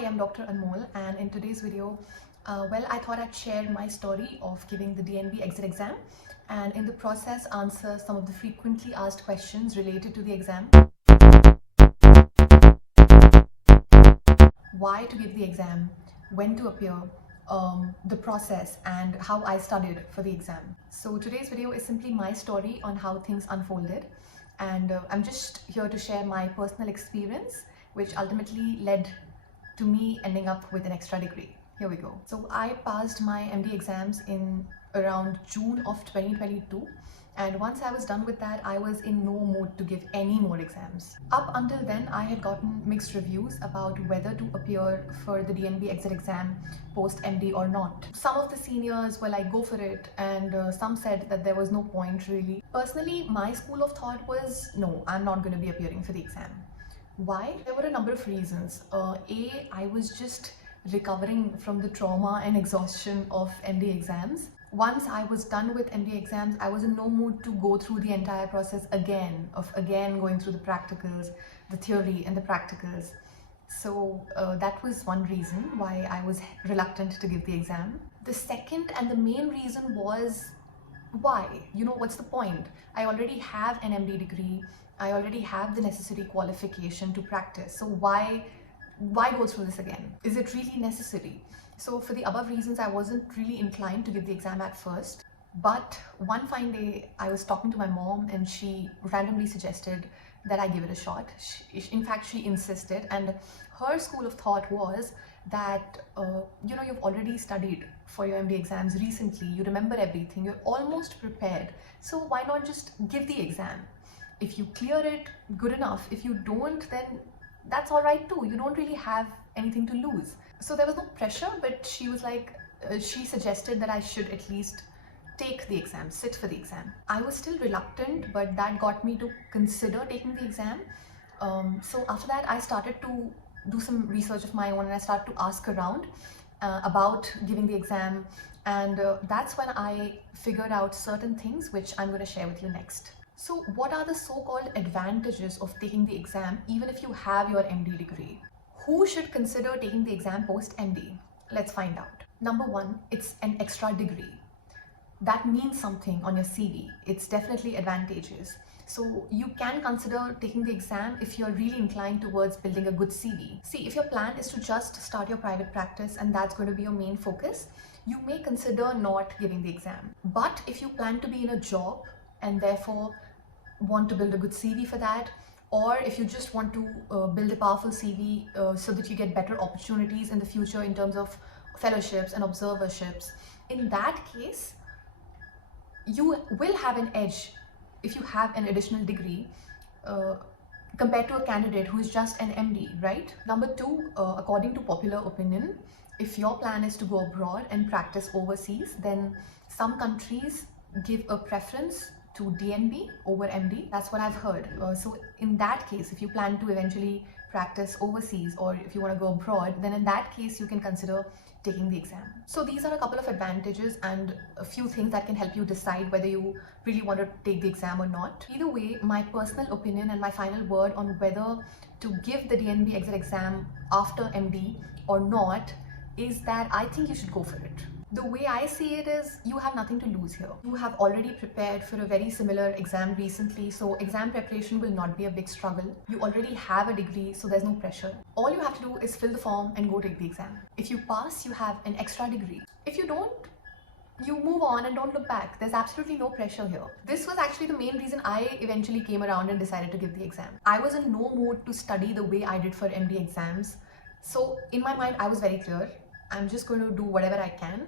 Hi, I'm Dr. Anmol, and in today's video, I thought I'd share my story of giving the DNB exit exam and in the process answer some of the frequently asked questions related to the exam. Why to give the exam, when to appear, the process and how I studied for the exam. So today's video is simply my story on how things unfolded, and I'm just here to share my personal experience which ultimately led to me ending up with an extra degree. Here we go. So I passed my MD exams in around June of 2022, and once I was done with that, I was in no mood to give any more exams. Up until then, I had gotten mixed reviews about whether to appear for the DNB exit exam post MD or not. Some of the seniors were like, go for it, and some said that there was no point really. Personally, my school of thought was, no, I'm not going to be appearing for the exam. Why? There were a number of reasons. I was just recovering from the trauma and exhaustion of MD exams. Once I was done with MD exams, I was in no mood to go through the entire process again, of going through the practicals, the theory and the practicals. So that was one reason why I was reluctant to give the exam. The second and the main reason was, why? What's the point? I already have an MD degree. I already have the necessary qualification to practice. So why go through this again? Is it really necessary? So for the above reasons, I wasn't really inclined to give the exam at first. But one fine day, I was talking to my mom and she randomly suggested that I give it a shot. In fact, she insisted, and her school of thought was that, you've already studied for your MD exams recently, you remember everything, you're almost prepared. So why not just give the exam? If you clear it, good enough. If you don't, then that's all right too. You don't really have anything to lose. So there was no pressure, but she was like, she suggested that I should at least take the exam, sit for the exam. I was still reluctant, but that got me to consider taking the exam. So after that, I started to do some research of my own, and I started to ask around about giving the exam. And that's when I figured out certain things, which I'm going to share with you next. So what are the so-called advantages of taking the exam even if you have your MD degree? Who should consider taking the exam post-MD? Let's find out. Number one, it's an extra degree. That means something on your CV. It's definitely advantageous. So you can consider taking the exam if you're really inclined towards building a good CV. See, if your plan is to just start your private practice and that's going to be your main focus, you may consider not giving the exam. But if you plan to be in a job and therefore want to build a good CV for that, or if you just want to build a powerful CV so that you get better opportunities in the future in terms of fellowships and observerships, in that case, you will have an edge if you have an additional degree compared to a candidate who is just an MD, right? Number two, according to popular opinion, if your plan is to go abroad and practice overseas, then some countries give a preference to DNB over MD. That's what I've heard. So in that case, if you plan to eventually practice overseas or if you want to go abroad, then in that case, you can consider taking the exam. So these are a couple of advantages and a few things that can help you decide whether you really want to take the exam or not. Either way, my personal opinion and my final word on whether to give the DNB exit exam after MD or not is that I think you should go for it. The way I see it is, you have nothing to lose here. You have already prepared for a very similar exam recently, so exam preparation will not be a big struggle. You already have a degree, so there's no pressure. All you have to do is fill the form and go take the exam. If you pass, you have an extra degree. If you don't, you move on and don't look back. There's absolutely no pressure here. This was actually the main reason I eventually came around and decided to give the exam. I was in no mood to study the way I did for MD exams. So in my mind, I was very clear. I'm just going to do whatever I can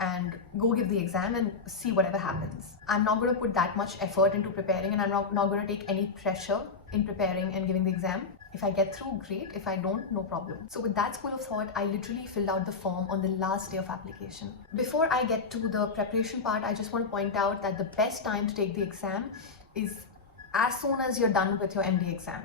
and go give the exam and see whatever happens. I'm not going to put that much effort into preparing, and I'm not going to take any pressure in preparing and giving the exam. If I get through, great. If I don't, no problem. So with that school of thought, I literally filled out the form on the last day of application. Before I get to the preparation part, I just want to point out that the best time to take the exam is as soon as you're done with your MD exam.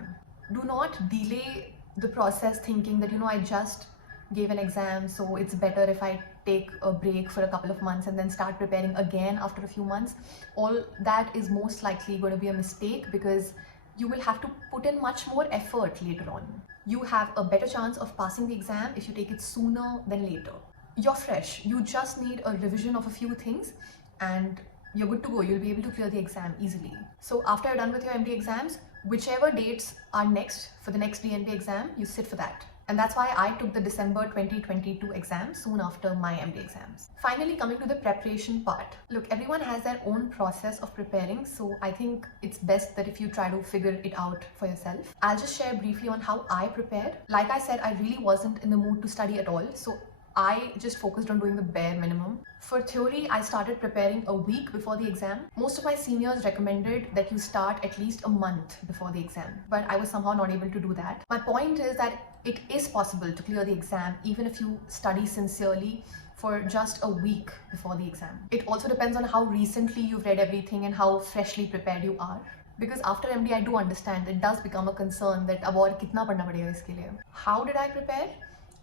Do not delay the process thinking that, I just gave an exam, so it's better if I take a break for a couple of months and then start preparing again after a few months. All that is most likely going to be a mistake, because you will have to put in much more effort later on. You have a better chance of passing the exam if you take it sooner than later. You're fresh, you just need a revision of a few things and you're good to go. You'll be able to clear the exam easily. So after you're done with your MD exams, whichever dates are next for the next DNB exam, you sit for that. And that's why I took the December 2022 exam soon after my MD exams. Finally, coming to the preparation part. Look, everyone has their own process of preparing, so I think it's best that if you try to figure it out for yourself. I'll just share briefly on how I prepared. Like I said, I really wasn't in the mood to study at all, so I just focused on doing the bare minimum. For theory, I started preparing a week before the exam. Most of my seniors recommended that you start at least a month before the exam, but I was somehow not able to do that. My point is that it is possible to clear the exam even if you study sincerely for just a week before the exam. It also depends on how recently you've read everything and how freshly prepared you are. Because after MD, I do understand it does become a concern that ab aur kitna padna padega iske liye. How did I prepare?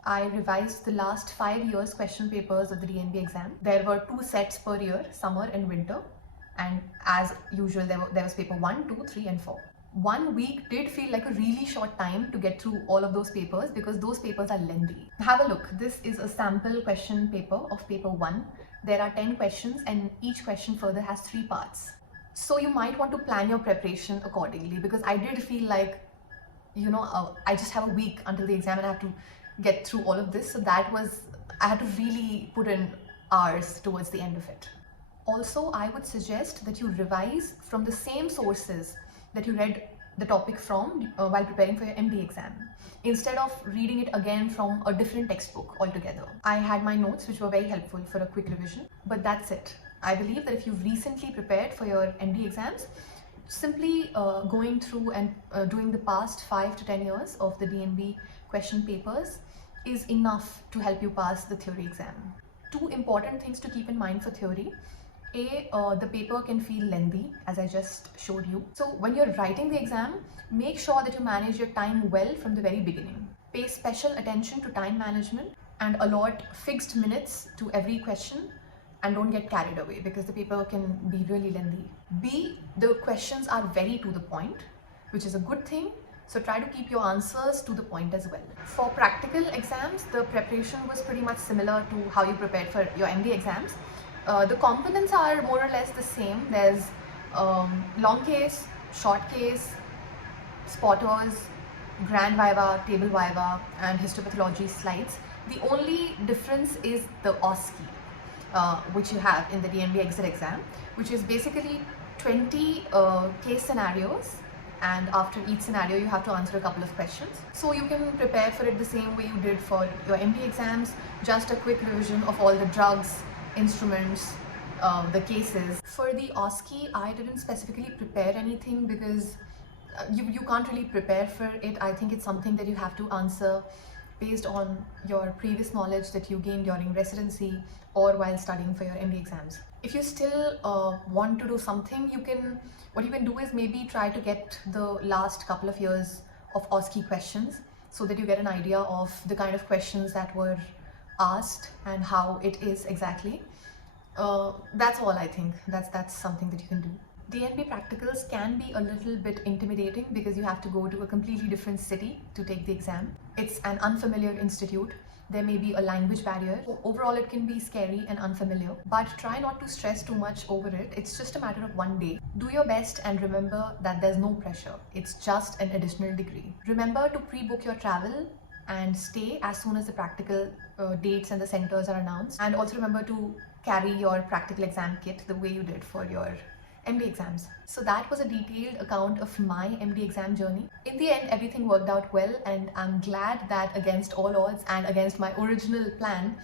I revised the last 5 years question papers of the DNB exam. There were 2 sets per year, summer and winter. And as usual, there was paper 1, 2, 3 and 4. 1 week did feel like a really short time to get through all of those papers because those papers are lengthy. Have a look. This is a sample question paper of paper 1. There are 10 questions and each question further has 3 parts. So you might want to plan your preparation accordingly because I did feel like, I just have a week until the exam and I have to get through all of this. So I had to really put in hours towards the end of it. Also, I would suggest that you revise from the same sources that you read the topic from while preparing for your MD exam, instead of reading it again from a different textbook altogether. I had my notes which were very helpful for a quick revision, but that's it. I believe that if you've recently prepared for your MD exams, simply going through and doing the past 5 to 10 years of the DNB question papers is enough to help you pass the theory exam. 2 important things to keep in mind for theory. The paper can feel lengthy, as I just showed you. So when you're writing the exam, make sure that you manage your time well from the very beginning. Pay special attention to time management and allot fixed minutes to every question, and don't get carried away because the paper can be really lengthy. B, the questions are very to the point, which is a good thing. So try to keep your answers to the point as well. For practical exams, the preparation was pretty much similar to how you prepared for your MD exams. The components are more or less the same. There's long case, short case, spotters, grand viva, table viva, and histopathology slides. The only difference is the OSCE, which you have in the DNB exit exam, which is basically 20 case scenarios, and after each scenario you have to answer a couple of questions. So you can prepare for it the same way you did for your MD exams, just a quick revision of all the drugs, instruments, the cases. For the OSCE, I didn't specifically prepare anything because you can't really prepare for it. I think it's something that you have to answer based on your previous knowledge that you gained during residency or while studying for your MD exams. If you still want to do something, what you can do is maybe try to get the last couple of years of OSCE questions so that you get an idea of the kind of questions that were asked and how it is exactly. That's all I think. That's something that you can do. DNB practicals can be a little bit intimidating because you have to go to a completely different city to take the exam. It's an unfamiliar institute. There may be a language barrier. Overall, it can be scary and unfamiliar, but try not to stress too much over it. It's just a matter of one day. Do your best and remember that there's no pressure. It's just an additional degree. Remember to pre-book your travel and stay as soon as the practical dates and the centers are announced. And also remember to carry your practical exam kit the way you did for your MD exams. So that was a detailed account of my MD exam journey. In the end, everything worked out well, and I'm glad that against all odds and against my original plan,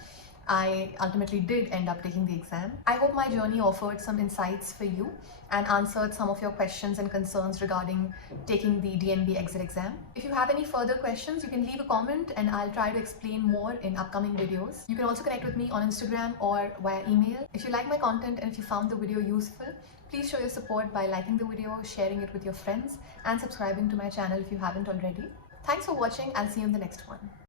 I ultimately did end up taking the exam. I hope my journey offered some insights for you and answered some of your questions and concerns regarding taking the DNB exit exam. If you have any further questions, you can leave a comment and I'll try to explain more in upcoming videos. You can also connect with me on Instagram or via email. If you like my content and if you found the video useful, please show your support by liking the video, sharing it with your friends, and subscribing to my channel if you haven't already. Thanks for watching. I'll see you in the next one.